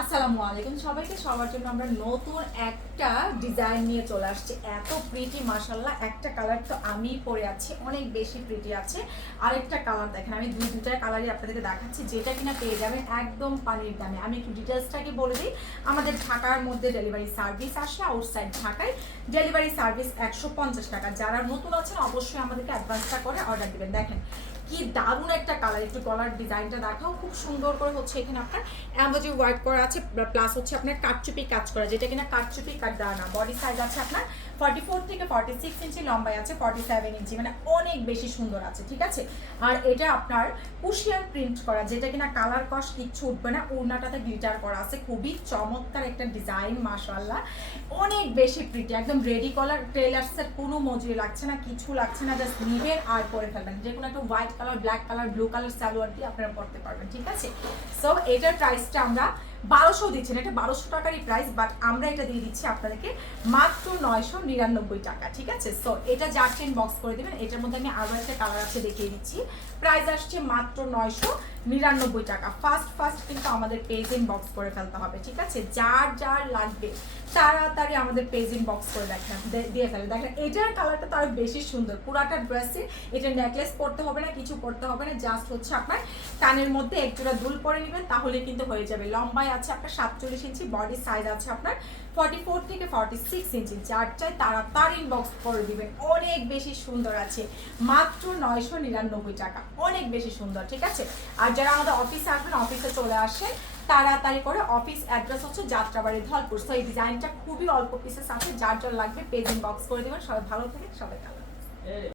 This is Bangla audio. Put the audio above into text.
আসসালামু আলাইকুম সবাইকে। সবার জন্য আমরা নতুন একটা ডিজাইন নিয়ে চলে আসছি। এত প্রিটি মাশাআল্লাহ। একটা কালার তো আমি পরে আছি, অনেক বেশি প্রিটি আছে। আরেকটা কালার দেখেন, আমি দুইটা কালারই আপনাদেরকে দেখাচ্ছি, যেটা কিনা পেয়ে যাবেন একদম পানির দামে। আমি একটু ডিটেলসটাকে বলে দিই। আমাদের ঢাকার মধ্যে ডেলিভারি সার্ভিস আসে, আউটসাইড ঢাকায় ডেলিভারি সার্ভিস 150 টাকা। যারা নতুন আছেন অবশ্যই আমাদেরকে অ্যাডভান্সটা করে অর্ডার দিবেন। দেখেন কি দারুণ একটা কালার, একটু গলার ডিজাইনটা দেখাও। খুব সুন্দর করে হচ্ছে এখানে আপনার এমব্রয়ডারি ওয়ার্ক করা আছে, প্লাস হচ্ছে আপনার কাটচুপি কাজ করা, যেটা কিনা কাটচুপি কাট দেওয়া না। বডি সাইজ আছে আপনার 44 থেকে 46 ইঞ্চি, লম্বায় আছে 47 ইঞ্চি, মানে অনেক বেশি সুন্দর আছে, ঠিক আছে। আর এটা আপনার কুশিয়ান প্রিন্ট করা, যেটা কিনা কালার কস কিচ্ছু উঠবে না। ওড়নাটাতে গ্লিটার করা আছে, খুবই চমৎকার একটা ডিজাইন মাশাআল্লাহ, অনেক বেশি প্রিটি। একদম রেডি কলার, টেলার্সের কোনো মজুরি লাগছে না, কিছু লাগছে না, জাস্ট নিবেন আর পরে ফেলবেন। যে কোনো একটা white colour, black colour, blue colour salwar দিয়ে আপনারা পরতে পারবেন, ঠিক আছে। সো এটার প্রাইসটা আমরা 1200 দিচ্ছেন, এটা 1200 টাকারই প্রাইস, বাট আমরা এটা দিয়ে দিচ্ছি আপনাদেরকে মাত্র 999 টাকা, ঠিক আছে। সো এটা জাস্ট ইনবক্স করে দেবেন। এটার মধ্যে আমি আরও একটা কালার আছে দেখিয়ে দিচ্ছি। প্রাইস আসছে মাত্র 999 টাকা। ফার্স্ট কিন্তু আমাদের পেজ ইনবক্স করে ফেলতে হবে, ঠিক আছে। যার যার লাগবে তাড়াতাড়ি আমাদের পেজ ইনবক্স করে দিয়ে ফেলে। দেখেন এটার কালারটা তো আরো বেশি সুন্দর। পুরাটা ড্রেসে এটা নেকলেস পরতে হবে না, কিছু পরতে হবে না, জাস্ট হচ্ছে আপনার কানের মধ্যে এক জোড়া দুল পরে নেবেন, তাহলে কিন্তু হয়ে যাবে। লম্বায় আছে আপনার 47 ইঞ্চি, বডি সাইজ আছে আপনার 44 থেকে 46 ইঞ্চি। যার চাই তাড়াতাড়ি ইনবক্স করে দিবেন। অনেক বেশি সুন্দর আছে, মাত্র 999 টাকা, অনেক বেশি সুন্দর, ঠিক আছে। আর যারা আমাদের অফিসে আসবেন, অফিসে চলে আসেন তাড়াতাড়ি করে। অফিস অ্যাড্রেস হচ্ছে যাত্রাবাড়ি, ধলপুর। সো এই ডিজাইনটা খুবই অল্প পিসেস আছে, যার যার লাগবে পেজ ইনবক্স করে দেবেন। সবাই ভালো থাকেন, সবাই ভালো।